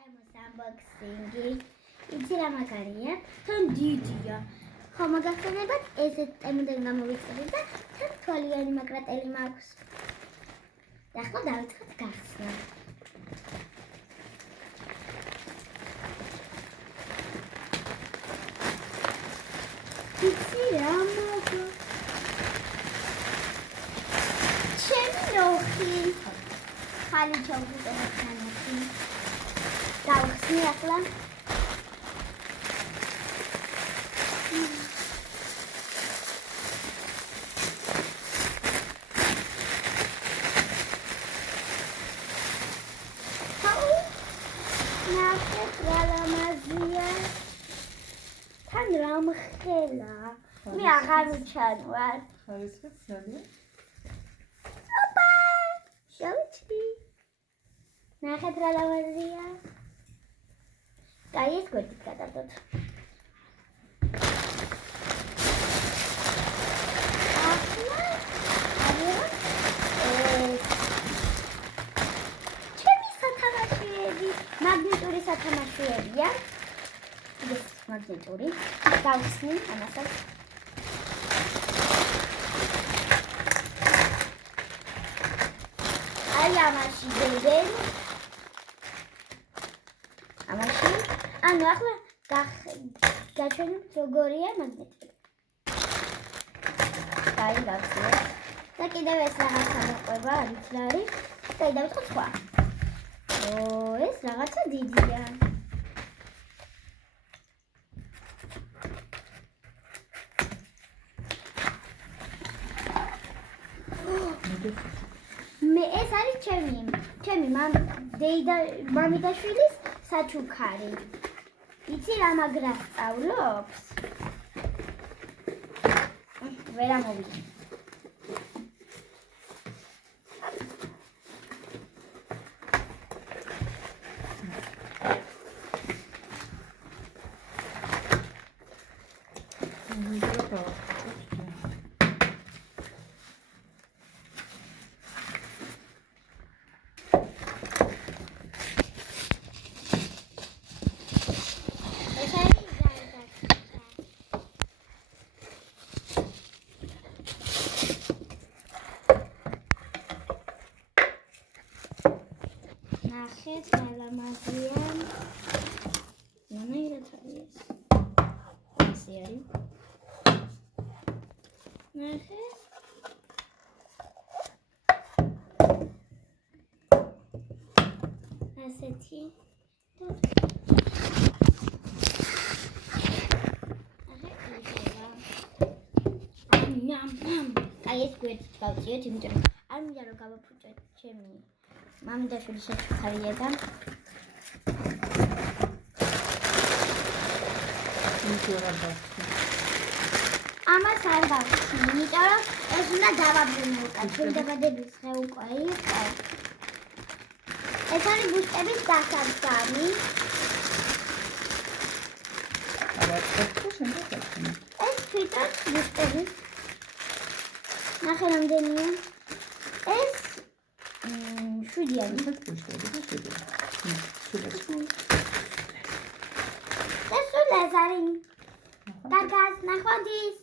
unboxing-ი. იცი რა მაგარია? თან დიდია. ხო, მაგახსენებათ ესეთ ტემიდან გამოვიწყდი და თან თვალიანი მაკრატელი მაქვს. და ახლა დავიწყოთ გახსნა. იცი რა მაგა? ჩემი ნოხი. ხალი ჩავუყურებ თანახი. დავხსნი ახლა. თან რამ ხელა? მე აღარ ვჩანვარ. ხარისხიც ძალიან. ოპა! შევიჩი. ნახეთ რა ლამაზია. კაი, ეს გვერდით გადავდოთ. ჩემი სათამაშოები, მაგნიტური სათამაშოებია. ეს მაგნიტური. გავხსნი ამასაც. აი ამაში დებენ. ამაში. ანუ ახლა გაჩვენებ როგორია მაგნიტი. აი გავხსნე. და კიდევ ეს რაღაცა მოყვება, არც რა არის. და დავიწყოთ სხვა. ეს რაღაცა დიდია. მე ეს არის ჩემი მამიდაშვილის საჩუქარი. იცი რა მაგრა სწავლობს? ვერ ამოვიდი. ნახეთ მალამაზია. მონაირად არის. ასე არის. ნახეთ. ასეთი. აი ეს გვერდით გავწიოთ, იმიტომ რომ არ მინდა რომ გავაფუჭოთ ჩემი მამიდაშვილის საჩუქარიიდან. ამას არ გავხსნი, იმიტომ რომ ეს უნდა დავაბრუნო უკან. შევდაბადების დღე უკვე იყო. ეს არის ბუსტების დასადგამი. ეს თვითონ ბუსტები. ნახე რამდენია. ეს 7-იანი. ეს სულ ეს არის. კარგად, ნახვამდის.